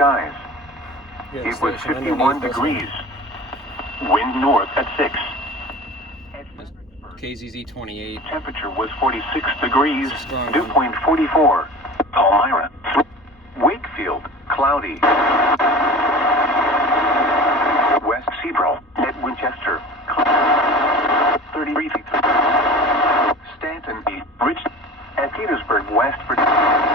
skies. It was 51 degrees. Wind north at 6. KZZ-28. Temperature was 46 degrees. Dew point 44. Palmyra. Wakefield. Cloudy. West Seabrook. At Winchester. 33 feet. Stanton. Rich. At Petersburg, West Virginia.